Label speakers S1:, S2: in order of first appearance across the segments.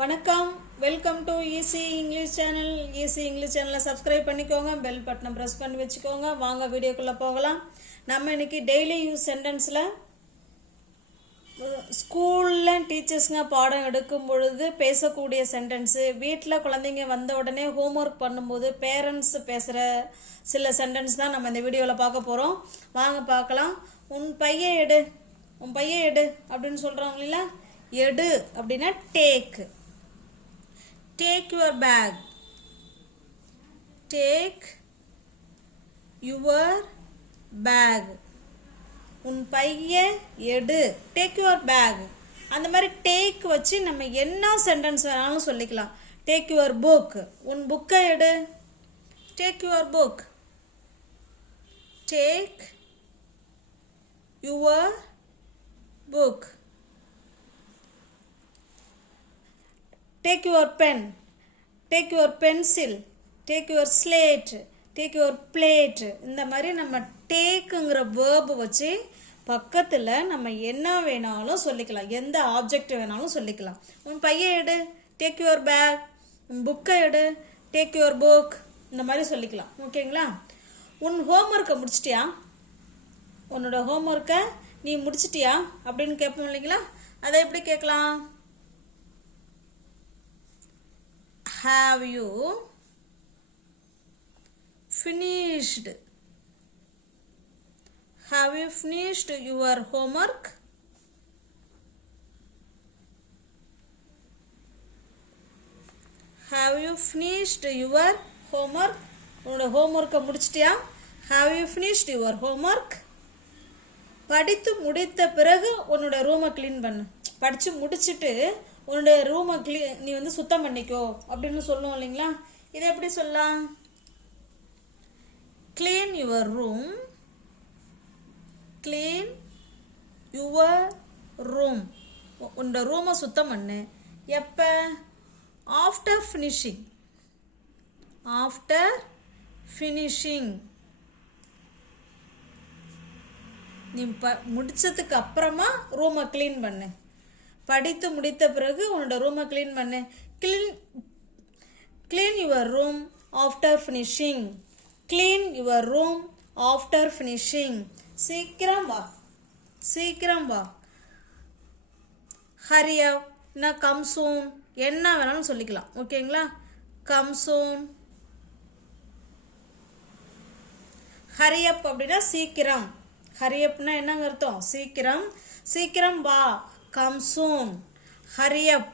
S1: வணக்கம். Welcome to easy English channel easy English சேனலை subscribe பண்ணிக்கோங்க. பெல் பட்டனை ப்ரெஸ் பண்ணி வச்சுக்கோங்க. வாங்க வீடியோக்குள்ளே போகலாம். நம்ம இன்னைக்கு டெய்லி யூஸ் சென்டென்ஸில் ஸ்கூலில் டீச்சர்ஸுங்க பாடம் எடுக்கும் பொழுது பேசக்கூடிய சென்டென்ஸு வீட்டில் குழந்தைங்க வந்த உடனே ஹோம்ஒர்க் பண்ணும்போது பேரண்ட்ஸ் பேசுகிற சில சென்டென்ஸ் தான் நம்ம இந்த வீடியோவில் பார்க்க போகிறோம் வாங்க பார்க்கலாம். உன் பையன் எடு. உன் பையன் எடு அப்படின்னு சொல்கிறாங்க இல்லை எடு அப்படின்னா take take your bag take your bag உன் பைய எடு. டேக் யுவர் பேக் அந்த மாதிரி டேக் வச்சு நம்ம என்ன சென்டென்ஸ் வேணாலும் சொல்லிக்கலாம். டேக் யுவர் புக் உன் புக்கை எடு. Take your book take your book take your pen take your pencil take your slate take your plate இந்த மாதிரி நம்ம டேக்குங்கிற வேர்பு வச்சு பக்கத்தில் நம்ம என்ன வேணாலும் சொல்லிக்கலாம். எந்த ஆப்ஜெக்ட் வேணாலும் சொல்லிக்கலாம். உன் பையன் எடு. டேக் யுவர் பேக் உன் புக்கை எடு. டேக் யுவர் புக் இந்த மாதிரி சொல்லிக்கலாம். ஓகேங்களா? உன் ஹோம்ஒர்க்கை முடிச்சிட்டியா? உன்னோட ஹோம்ஒர்க்கை நீ முடிச்சிட்டியா? அப்படின்னு கேட்போம் இல்லைங்களா? அதை எப்படி கேட்கலாம்? Have you finished have you finished your homework have you finished your homework உன்னோட ஹோம்ஒர்க்கை முடிச்சிட்டியா have you finished your homework படித்து முடித்த பிறகு உன்னோட ரூமை க்ளீன் பண்ணு படித்து முடிச்சுட்டு உன்னுடைய ரூமை க்ளீ நீ வந்து சுத்தம் பண்ணிக்கோ அப்படின்னு சொல்லுவோம் இல்லைங்களா? இதை எப்படி சொல்லலாம்? Clean your room clean your room உன்னோட ரூமை சுத்தம் பண்ணு. எப்போ? ஆஃப்டர் ஃபினிஷிங் ஆஃப்டர் ஃபினிஷிங் நீ ப முடிச்சதுக்கு அப்புறமா ரூமை க்ளீன் பண்ணு. படித்து முடித்த பிறகு உன்னோட ரூமை க்ளீன் பண்ணு. Clean clean your room after finishing clean your room after finishing சீக்கிரம் வா. சீக்கிரம் வா. ஹரியா நான் கம் சூன் என்ன வேணாலும் சொல்லிக்கலாம். ஓகேங்களா? கம் சூன் ஹரியப் அப்படின்னா சீக்கிரம். ஹரியப்னா என்னங்க அர்த்தம்? சீக்கிரம். சீக்கிரம் வா. கம் சூன் ஹரியப்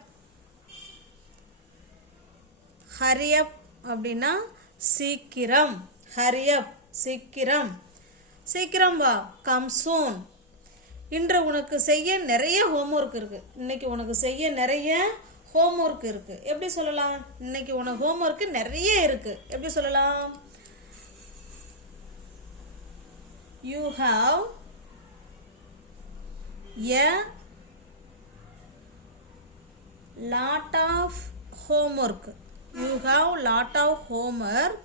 S1: ஹரியப் அப்படின்னா சீக்கிரம். ஹரியப் சீக்கிரம். சீக்கிரம் வா. கம் சூன் இன்று உனக்கு செய்ய நிறைய ஹோம்ஒர்க் இருக்கு. இன்னைக்கு உனக்கு செய்ய நிறைய ஹோம்ஒர்க் இருக்கு. எப்படி சொல்லலாம்? இன்னைக்கு உனக்கு ஹோம்ஒர்க் நிறைய இருக்கு. எப்படி சொல்லலாம்? You have a lot of homework. You have lot of homework.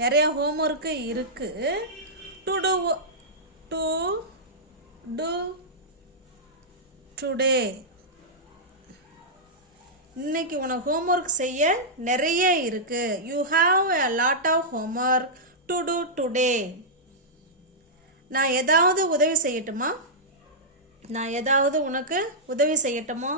S1: நிறைய ஹோம்ஒர்க்கு இருக்குது to to to to today இன்னைக்கு உனக்கு ஹோம்ஒர்க் செய்ய நிறைய இருக்குது you have a lot of homework to to today நான் ஏதாவது உதவி செய்யட்டுமா? நான் ஏதாவது உனக்கு உதவி செய்யட்டுமா?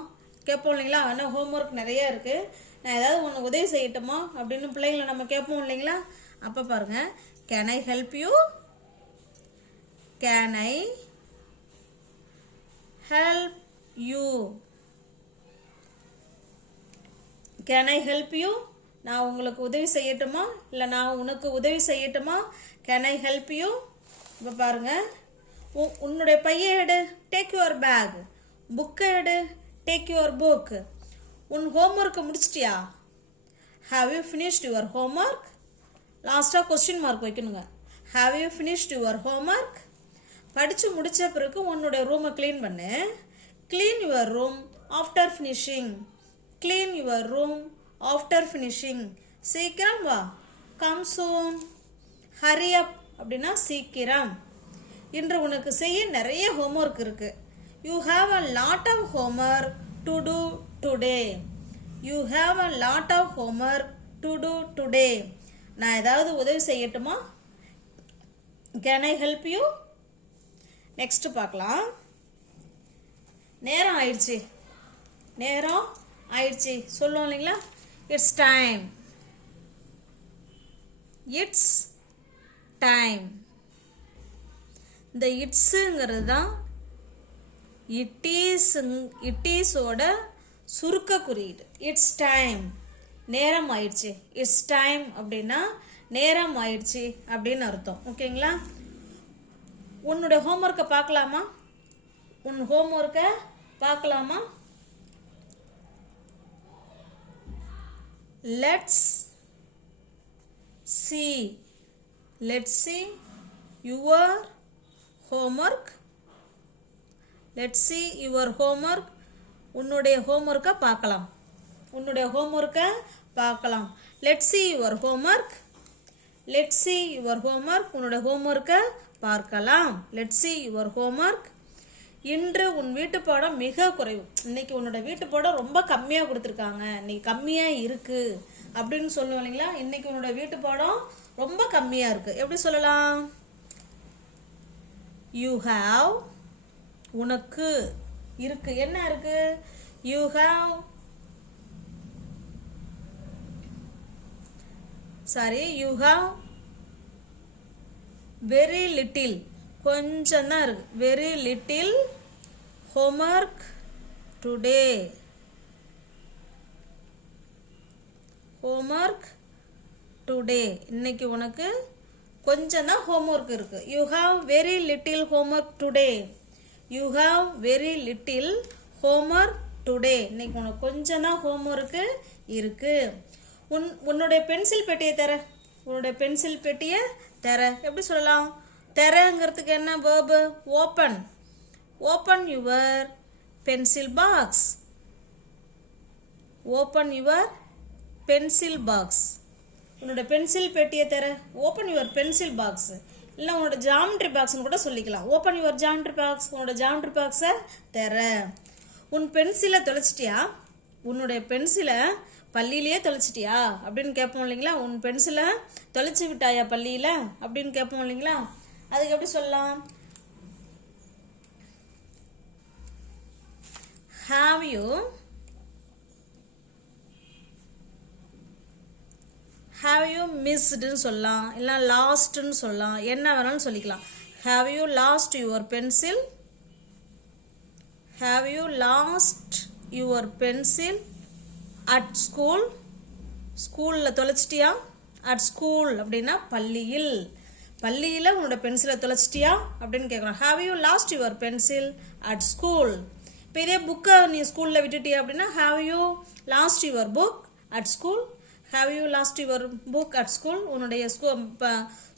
S1: கேட்போம் இல்லைங்களா? ஆனால் ஹோம்ஒர்க் நிறைய இருக்குது நான் ஏதாவது உனக்கு உதவி செய்யட்டுமா? அப்படின்னு பிள்ளைங்களை நம்ம கேட்போம் இல்லைங்களா? அப்போ பாருங்கள் can I help you can I help you can I help you நான் உங்களுக்கு உதவி செய்யட்டுமா? இல்லை நான் உனக்கு உதவி செய்யட்டுமா? கேன் ஐ ஹெல்ப் யூ இப்போ பாருங்கள் உ- உன்னுடைய பையன் எடு. டேக் யுவர் பேக் புக்கை எடு. டேக் யுவர் புக் உன் ஹோம்ஒர்க்கை முடிச்சிட்டியா? Have you finished your homework லாஸ்ட்டாக கொஸ்டின் மார்க் வைக்கணுங்க. Have you finished your homework படித்து முடித்த பிறகு உன்னுடைய ரூமை க்ளீன் பண்ணு. Clean your room after finishing clean your room after finishing சீக்கிரம் வா. கம் சூன் ஹரி அப் அப்படின்னா சீக்கிரம். இன்று உனக்கு செய்ய நிறைய ஹோம்ஒர்க் இருக்குது you have a lot of homework to do today you have a lot of homework to do today நான் ஏதாவது உதவி செய்யட்டுமா? Can I help you next பார்க்கலாம். நேரம் ஆயிடுச்சு. நேரம் ஆயிடுச்சு. சொல்லுவோம் இல்லைங்களா? இட்ஸ் டைம் இட்ஸ் டைம் இந்த இட்ஸுங்கிறது தான் இட்டீஸுங் இட்டீஸோட சுருக்க குறியீடு. இட்ஸ் டைம் நேரம் ஆயிடுச்சு இட்ஸ் டைம் அப்படின்னா நேரம் ஆயிடுச்சு அப்படின்னு அர்த்தம். ஓகேங்களா? உன்னுடைய ஹோம்ஒர்க்கை பார்க்கலாமா? உன் ஹோம்ஒர்க்கை பார்க்கலாமா? Let's see let's see your homework let see your homework உன்னுடைய ஹோம்ஒர்க்கை பார்க்கலாம். உன்னுடைய ஹோம்ஒர்க்கை பார்க்கலாம். Let see your homework let see your homework உன்னுடைய ஹோம்ஒர்க்கை பார்க்கலாம். லெட் சி யுவர் ஹோம்ஒர்க் இன்று உன் வீட்டு பாடம் மிக குறைவு. இன்னைக்கு உன்னோட வீட்டு பாடம் ரொம்ப கம்மியாக கொடுத்துருக்காங்க. இன்னைக்கு கம்மியாக இருக்குது அப்படின்னு சொல்லுவோம் இல்லைங்களா? இன்னைக்கு உன்னோட வீட்டு பாடம் ரொம்ப கம்மியாக இருக்குது எப்படி சொல்லலாம்? யூ ஹாவ் உனக்கு இருக்கு. என்ன இருக்கு? You have sorry you have very little கொஞ்சம் தான் இருக்கு. Very little homework today homework today இன்னைக்கு உனக்கு கொஞ்சம் தான் ஹோம்ஒர்க் இருக்கு. You have very little homework today you have very little homework today இன்னைக்கு உனக்கு கொஞ்சம் தான் ஹோம்ஒர்க்கு இருக்குது உன் உன்னுடைய பென்சில் பெட்டியை தர. உன்னுடைய பென்சில் பெட்டியை தர. எப்படி சொல்லலாம்? தரங்கிறதுக்கு என்ன verb open open your pencil box open your pencil box உன்னோட பென்சில் பெட்டியை தர. ஓப்பன் யுவர் பென்சில் பாக்ஸு இல்லை உன்னோட ஜாமெட்ரி பாக்ஸ்னு கூட சொல்லிக்கலாம். ஓப்பன் யுவர் ஜாமெட்ரி பாக்ஸ் உன்னோட ஜாமெட்ரி பாக்ஸை தர. உன் பென்சிலை தொலைச்சிட்டியா? உன்னுடைய பென்சிலை பள்ளியிலேயே தொலைச்சிட்டியா? அப்படின்னு கேட்போம் இல்லைங்களா? உன் பென்சிலை தொலைச்சி விட்டாயா பள்ளியில்? அப்படின்னு கேட்போம் இல்லைங்களா? அதுக்கு எப்படி சொல்லலாம்? ஹாவ் யூ ஹாவ் யூ மிஸ்டுன்னு சொல்லலாம். இல்லை லாஸ்ட்டுன்னு சொல்லலாம். என்ன வேணாலும் சொல்லிக்கலாம். Have you lost your pencil have you lost your pencil at school ஸ்கூலில் தொலைச்சிட்டியா? அட் ஸ்கூல் அப்படின்னா பள்ளியில். பள்ளியில் உன்னோட பென்சிலை தொலைச்சிட்டியா? அப்படின்னு கேட்குறோம் have you lost your pencil at school இப்போ இதே புக்கை நீ ஸ்கூலில் விட்டுட்டியா அப்படின்னா have you lost your book at school have you lost your book at school உன்னுடைய ஸ்கூ இப்போ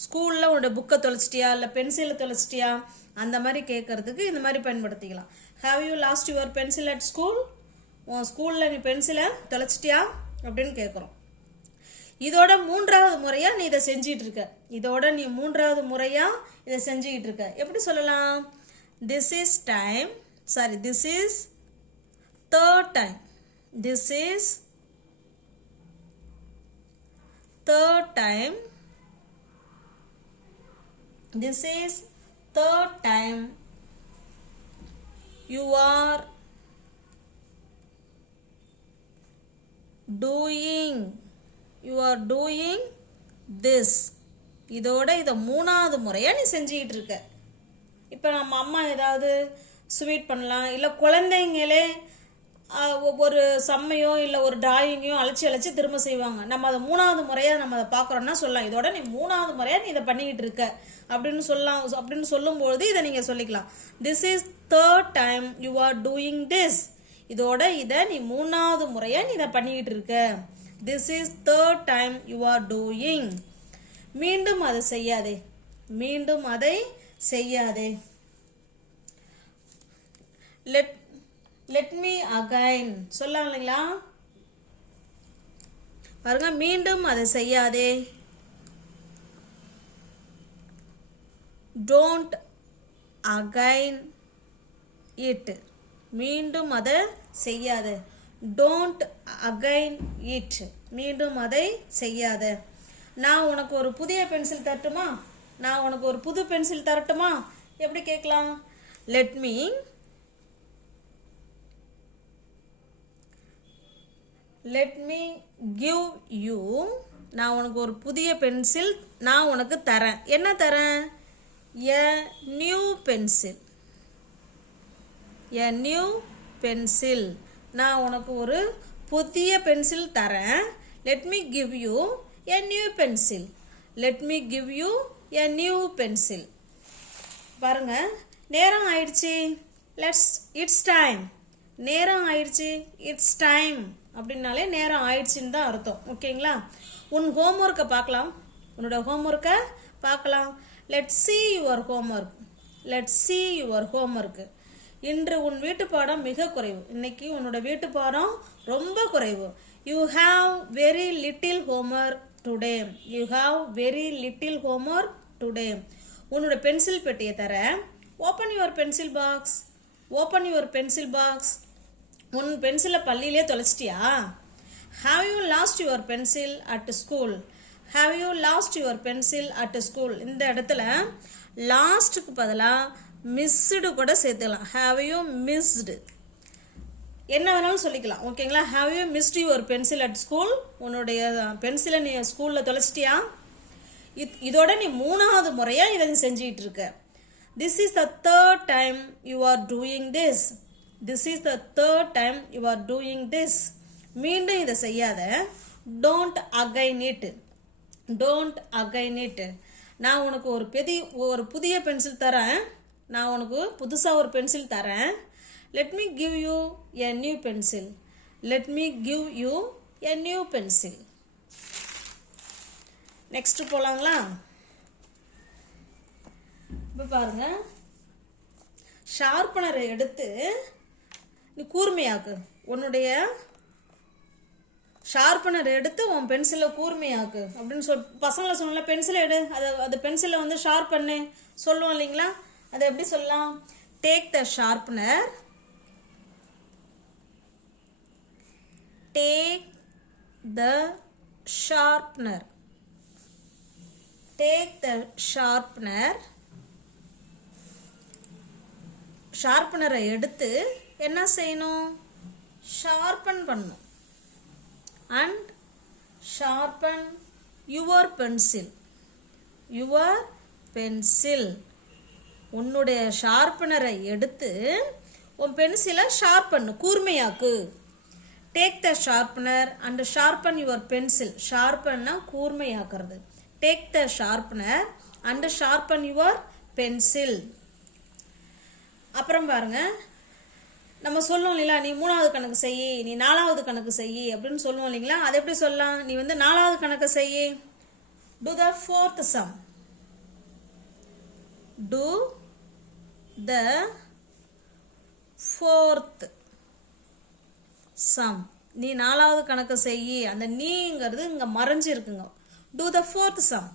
S1: ஸ்கூலில் உன்னோட புக்கை தொலைச்சிட்டியா? இல்லை பென்சிலை தொலைச்சிட்டியா? அந்த மாதிரி கேட்குறதுக்கு இந்த மாதிரி பயன்படுத்திக்கலாம். Have you lost your pencil at school உன் ஸ்கூலில் நீ பென்சிலை தொலைச்சிட்டியா? அப்படின்னு கேட்குறோம் இதோட மூன்றாவது முறையாக நீ இதை செஞ்சிகிட்டு இருக்க. இதோட நீ மூன்றாவது முறையாக இதை செஞ்சுக்கிட்டு இருக்க. எப்படி சொல்லலாம்? This is time sorry this is third time this is third time. This is third time. You are doing you are doing this. இதோட இதை மூணாவது முறையாக நீ செஞ்சுக்கிட்டு இருக்க. இப்போ நம்ம அம்மா ஏதாவது ஸ்வீட் பண்ணலாம் இல்லை குழந்தைங்களே ஒரு செம்மையோ இல்லை ஒரு டிராயிங்கையோ அழைச்சி அழைச்சி திரும்ப செய்வாங்க. நம்ம அதை மூணாவது முறையாக நம்ம அதை பார்க்குறோன்னா சொல்லலாம். இதோட நீ மூணாவது முறையாக நீ இதை பண்ணிக்கிட்டு இருக்க. அப்படின்னு சொல்லலாம். அப்படின்னு சொல்லும்பொழுது இதை நீங்கள் சொல்லிக்கலாம். This is third time you are doing this இதோட இதை நீ மூணாவது முறையாக நீ இதை பண்ணிக்கிட்டு இருக்க. This is third time you are doing மீண்டும் அதை செய்யாதே. மீண்டும் அதை செய்யாதே. லெட் லெட் மீ அகைன் சொல்லலாம் இல்லைங்களா? பாருங்க மீண்டும் அதை செய்யாதே. டோன்ட் அகைன் இட் மீண்டும் அதை செய்யாத. டோன்ட் அகைன் இட் மீண்டும் அதை செய்யாத. நான் உனக்கு ஒரு புதிய பென்சில் தரட்டுமா? நான் உனக்கு ஒரு புது பென்சில் தரட்டுமா? எப்படி கேட்கலாம்? Let me let me give you நான் உனக்கு ஒரு புதிய பென்சில் நான் உனக்கு தரேன். என்ன தரேன்? A new pencil a new pencil நான் உனக்கு ஒரு புதிய பென்சில் தரேன். Let me give you a new pencil let me give you a new pencil பாருங்க நேரம் ஆயிடுச்சு. லெட்ஸ் இட்ஸ் டைம் நேரம் ஆயிடுச்சு. இட்ஸ் டைம் அப்படின்னாலே நேரம் ஆயிடுச்சுன்னு தான் அர்த்தம். ஓகேங்களா? உன் ஹோம்ஒர்க்கை பார்க்கலாம். உன்னோட ஹோம்ஒர்க்கை பார்க்கலாம். Let see your homework let see your homework இன்று உன் வீட்டு பாடம் மிக குறைவு. இன்னைக்கு உன்னோட வீட்டு பாடம் ரொம்ப குறைவு. You have very little homework today you have very little homework today உன்னோட பென்சில் பெட்டியை தர. Open your pencil box open your pencil box உன் பென்சிலை பள்ளியிலே தொலைச்சிட்டியா? Have you lost your pencil at school have you lost your pencil at school இந்த இடத்துல லாஸ்ட்டுக்கு பதிலாக missed கூட சேர்த்துக்கலாம். ஹாவ் யூ மிஸ்டு என்ன வேணாலும் சொல்லிக்கலாம். ஓகேங்களா have you missed your pencil at school உன்னுடைய பென்சிலை நீ ஸ்கூலில் தொலைச்சிட்டியா? இத் இதோட நீ மூணாவது முறையாக இதை நீ செஞ்சுக்கிட்டு இருக்க. This is the third time you are doing this this is the third time you are doing this மீண்டும் இதை செய்யாத. Don't again it don't again it நான் உனக்கு ஒரு பெரிய ஒரு புதிய பென்சில் தரேன். நான் உனக்கு புதுசாக ஒரு பென்சில் தரேன். Let me give you a new pencil let me give you a new pencil next போகலாங்களா இப்போ பாருங்க. ஷார்ப்பனரை எடுத்து நீ கூர்மையாக்கு. உன்னுடைய ஷார்ப்பனர் எடுத்து உன் பென்சிலை கூர்மையாக்கு. அப்படின்னு சொல் பசங்களை சொன்னல பென்சிலை எடு. அதை அந்த பென்சிலை வந்து ஷார்ப் பண்ணு. சொல்லுவோம் இல்லைங்களா? அதை எப்படி சொல்லலாம்? Take the sharpener take the sharpener take the sharpener ஷார்ப்னரை எடுத்து என்ன செய்யணும்? ஷார்பன் பண்ணணும். And sharpen your pencil your pencil உன்னுடைய ஷார்ப்பனரை எடுத்து உன் பென்சிலை ஷார்ப் பண்ணு கூர்மையாக்கு. Take the sharpener and sharpen your pencil ஷார்பன்னா கூர்மையாக்குறது. Take the sharpener and sharpen your pencil அப்புறம் பாருங்கள் நம்ம சொல்லுவோம் இல்லைங்களா நீ மூணாவது கணக்கு செய் நீ நாலாவது கணக்கு செய் அப்படின்னு சொல்லுவோம் இல்லைங்களா அதை எப்படி சொல்லலாம்? நீ வந்து நாலாவது கணக்கு செய் do the fourth sum do the fourth sum நீ நாலாவது கணக்கு செய் அந்த நீங்கிறது இங்கே மறைஞ்சு இருக்குங்க do the fourth sum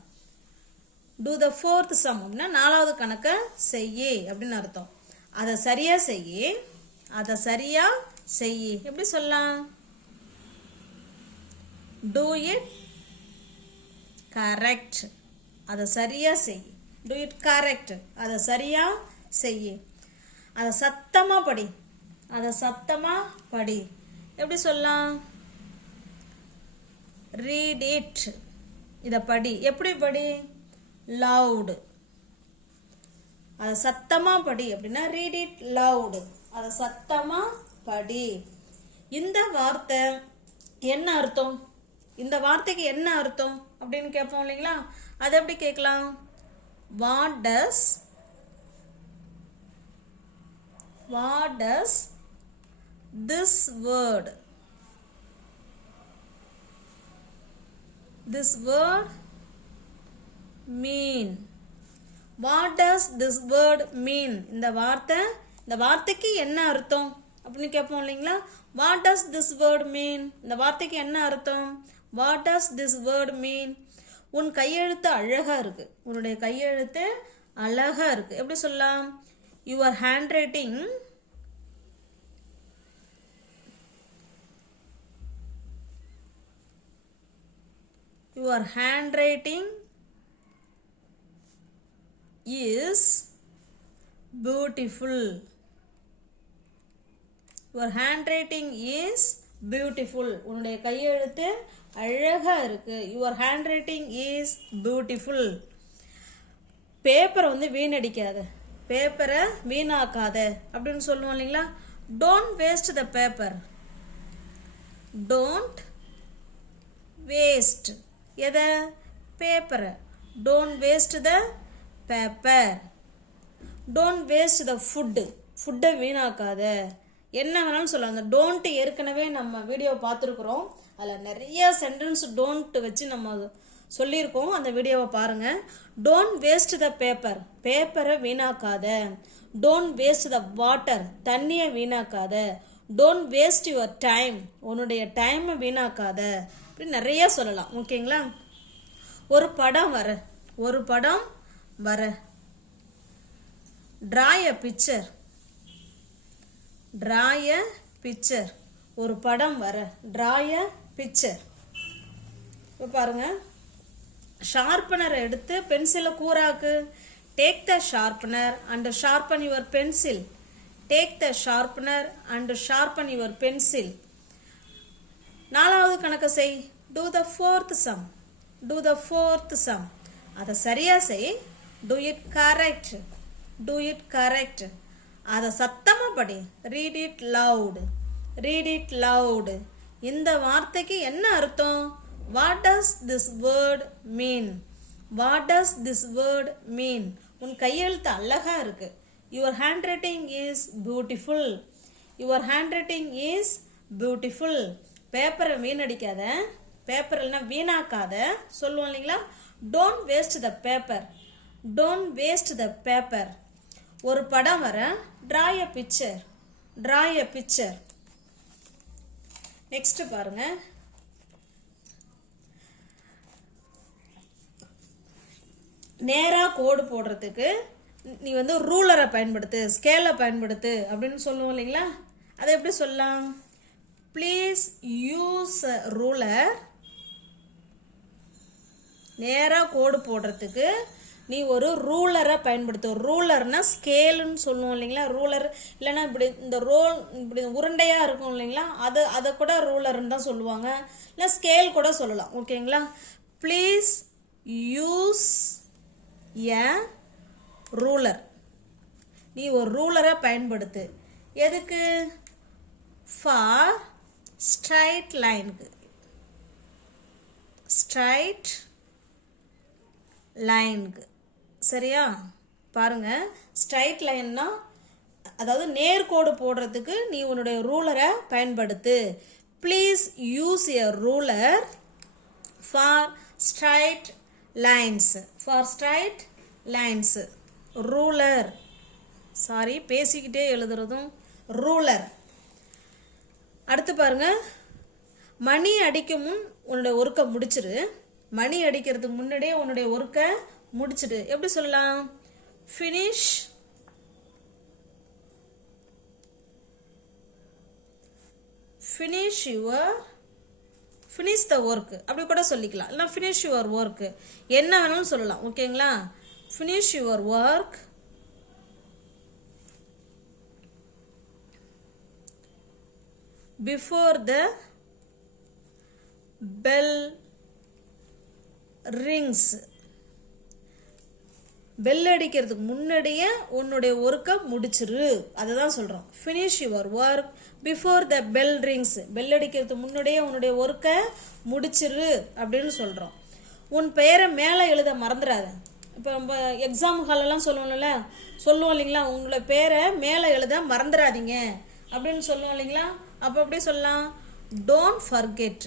S1: do the fourth sum அப்படின்னா நாலாவது கணக்கை செய்யி அப்படின்னு அர்த்தம். அதை சரியாக செய்யி அதை சரியா செய். எப்படி சொல்லலாம்? டூ இட் கரெக்ட் அதை சரியா செய். டூ இட் கரெக்ட் அதை சரியா செய். அதை சத்தமா படி. அதை சத்தமா படி. எப்படி சொல்லலாம்? ரீட் இட் இதை படி. எப்படி படி? லவுடு அதை சத்தமாக படி. அப்படின்னா ரீட் இட் லவுடு அதை சத்தமாக படி. இந்த வார்த்தை என்ன அர்த்தம்? இந்த வார்த்தைக்கு என்ன அர்த்தம் அப்படின்னு கேட்போம் இல்லைங்களா? அதை எப்படி கேட்கலாம்? What does what does this word this word mean what does this word mean இந்த வார்த்தை இந்த வார்த்தைக்கு என்ன அர்த்தம் அப்படின்னு கேட்போம் இல்லைங்களா? What does this word mean இந்த வார்த்தைக்கு என்ன அர்த்தம்? What does this word mean உன் கையெழுத்து அழகாக இருக்குது உன்னுடைய கையெழுத்து அழகாக இருக்குது எப்படி சொல்லலாம்? Your hand writing your hand writing is beautiful your hand writing is beautiful உன்னுடைய கையெழுத்து அழகாக இருக்குது your hand writing is beautiful பேப்பரை வந்து வீணடிக்காத. பேப்பரை வீணாக்காத. அப்படின்னு சொல்லுவோம் இல்லைங்களா? Don't waste the paper don't waste எதை? பேப்பரை don't waste the paper don't waste the food ஃபுட்டை வீணாக்காத. என்ன வேணாலும் சொல்லலாம் அந்த டோன்ட்டு ஏற்கனவே நம்ம வீடியோ பார்த்துருக்குறோம். அதில் நிறைய சென்டென்ஸ் டோன்ட்டு வச்சு நம்ம சொல்லியிருக்கோம். அந்த வீடியோவை பாருங்கள் டோன்ட் வேஸ்ட் த பேப்பர் பேப்பரை வீணாக்காத. டோன்ட் வேஸ்ட் த வாட்டர் தண்ணியை வீணாக்காத. டோன்ட் வேஸ்ட் யுவர் டைம் உன்னுடைய டைமை வீணாக்காத. இப்படி நிறைய சொல்லலாம். ஓகேங்களா? ஒரு படம் வர. ஒரு படம் வர. Draw a picture draw picture ஒரு படம் வர. ட்ராய பிக்சர் இப்போ பாருங்க. ஷார்ப்பனரை எடுத்து பென்சிலை கூறாக்கு take the sharpener and sharpen your pencil take the sharpener and sharpen your pencil நாலாவது கணக்கு செய். Do the fourth sum do the fourth sum அதை சரியாக செய். Do it correct do it correct அதை சத்தமாக படி. Read it loud read it loud இந்த வார்த்தைக்கு என்ன அர்த்தம்? What does this word mean what does this word mean உன் கையெழுத்து அழகா இருக்குது your hand writing is beautiful your hand writing is beautiful பேப்பரை வீணடிக்காத. பேப்பர் இல்லைன்னா வீணாக்காத. சொல்லுவோம் இல்லைங்களா? Don't waste the paper don't waste the paper ஒரு படம் வர draw a picture draw a picture next பாருங்க. நேராக கோடு போடுறதுக்கு நீ வந்து ரூலரை பயன்படுத்து ஸ்கேலை பயன்படுத்து அப்படின்னு சொல்லுவோம் இல்லைங்களா? அதை எப்படி சொல்லலாம்? ப்ளீஸ் யூஸ் ரூலர் நேராக கோடு போடுறதுக்கு நீ ஒரு ரூலரை பயன்படுத்து. ரூலர்னா ஸ்கேலுன்னு சொல்லுவோம் இல்லைங்களா? ரூலர் இல்லைன்னா இப்படி இந்த ரோல் இப்படி உருண்டையாக இருக்கும் இல்லைங்களா? அது அதை கூட ரூலர்னு தான் சொல்லுவாங்க. இல்லை ஸ்கேல் கூட சொல்லலாம். ஓகேங்களா? ப்ளீஸ் யூஸ் எ ரூலர் நீ ஒரு ரூலரை பயன்படுத்து. எதுக்கு? ஃபார் ஸ்ட்ரைட் லைனுக்கு ஸ்ட்ரைட் லைனுக்கு சரியா? பாருங்கள் ஸ்ட்ரைட் லைன்னா அதாவது நேர்கோடு போடுறதுக்கு நீ உன்னுடைய ரூலரை பயன்படுத்து. Please use a ruler for straight lines for straight lines ruler sorry பேசிக்கிட்டே எழுதுறதும் ரூலர் அடுத்து பாருங்க. மணி அடிக்கும் முன் உன்னுடைய ஒர்க்கை முடிச்சிரு. மணி அடிக்கிறதுக்கு முன்னாடியே உன்னுடைய ஒர்க்கை முடிச்சிடு. எப்படி சொல்லலாம்? Finish finish your finish the work அப்படி கூட சொல்லிக்கலாம். இல்லைனா ஃபினிஷ் யுவர் ஒர்க்கு என்ன வேணும்னு சொல்லலாம். ஓகேங்களா finish your work before the bell rings bell அடிக்கிறதுக்கு முன்னாடியே உன்னுடைய ஒர்க்கை முடிச்சிரு. அதை தான் சொல்கிறோம் finish your work before the bell rings bell அடிக்கிறதுக்கு முன்னாடியே உன்னுடைய ஒர்க்கை முடிச்சிரு அப்படின்னு சொல்கிறோம் உன் பெயரை மேலே எழுத மறந்துடாத இப்போ நம்ம எக்ஸாம் ஹாலெல்லாம் சொல்லுவோம்ல சொல்லுவோம் இல்லைங்களா? உங்களை பேரை மேலே எழுத மறந்துடாதீங்க அப்படின்னு சொல்லுவோம் இல்லைங்களா? அப்போ அப்படியே சொல்லலாம்? டோன்ட் ஃபர்கெட்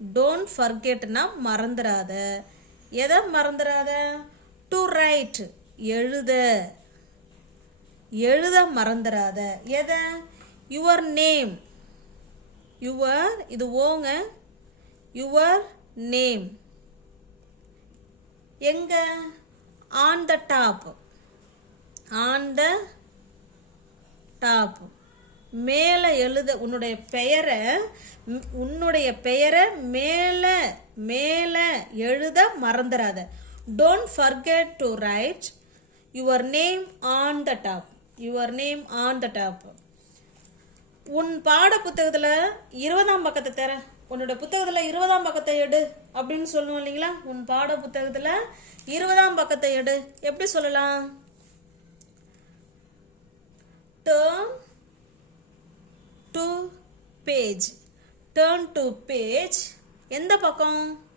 S1: டோன்ட் ஃபர்கெட்னா மறந்துடாத எதை மறந்துடாத டு ரைட் எழுத. எழுத மறந்துடாத எதை? யுவர் நேம் யுவர் இது ஓங்க. யுவர் நேம் எங்க? On the top on the top மேலே எழுத. உன்னுடைய பெயரை உன்னுடைய பெயரை மேலே மேலே எழுத மறந்துடாத don't forget to write your name on the top your name on the top உன் பாட புத்தகத்தில் இருபதாம் பக்கத்தை தர. உன்னோட புத்தகத்தில் இருபதாம் பக்கத்தை எடு அப்படின்னு சொல்லுவோம் இல்லைங்களா? உன் பாட புத்தகத்தில் இருபதாம் பக்கத்தை எடு. எப்படி சொல்லலாம்? Turn to page turn to page எந்த பக்கம்?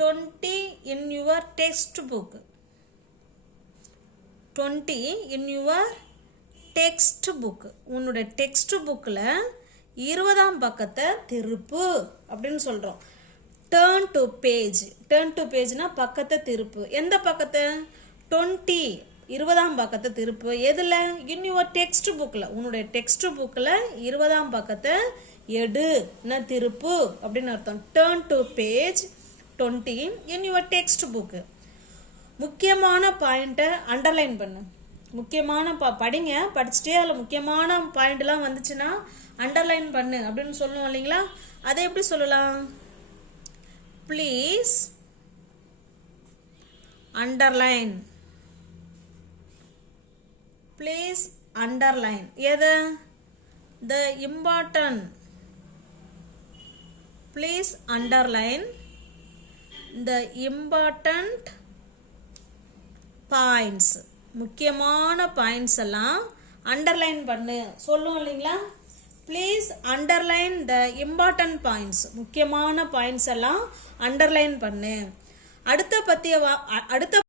S1: Twenty in your text book twenty in your text book உன்னோட டெக்ஸ்ட் புக்கில் இருபதாம் பக்கத்தை திருப்பு அப்படின்னு சொல்கிறோம் turn to page turn to பேஜ்னா பக்கத்தை திருப்பு. எந்த பக்கத்தை? டுவெண்ட்டி இருபதாம் பக்கத்தை திருப்பு. எதில்? இன் யுவர் டெக்ஸ்ட் புக்கில் உன்னுடைய டெக்ஸ்ட் புக்கில் இருபதாம் பக்கத்தை எடுன திருப்பு. அப்படின்னு அர்த்தம். Turn to page twenty in your text book முக்கியமான பாயிண்ட்டை அண்டர்லைன் பண்ணு. முக்கியமான ப படிங்க படிச்சுட்டே அதில் முக்கியமான பாயிண்ட்லாம் வந்துச்சுன்னா அண்டர்லைன் பண்ணு அப்படின்னு சொல்லுவோம் இல்லைங்களா? அதை எப்படி சொல்லலாம்? ப்ளீஸ் அண்டர்லைன் ப்ளீஸ் அண்டர்லைன் எது? The important please underline the important points முக்கியமான பாயிண்ட்ஸ் எல்லாம் அண்டர்லைன் பண்ணு. சொல்லுவோம் இல்லைங்களா? Please underline the important points முக்கியமான பாயிண்ட்ஸ் எல்லாம் அண்டர்லைன் பண்ணு. அடுத்த பற்றிய அடுத்த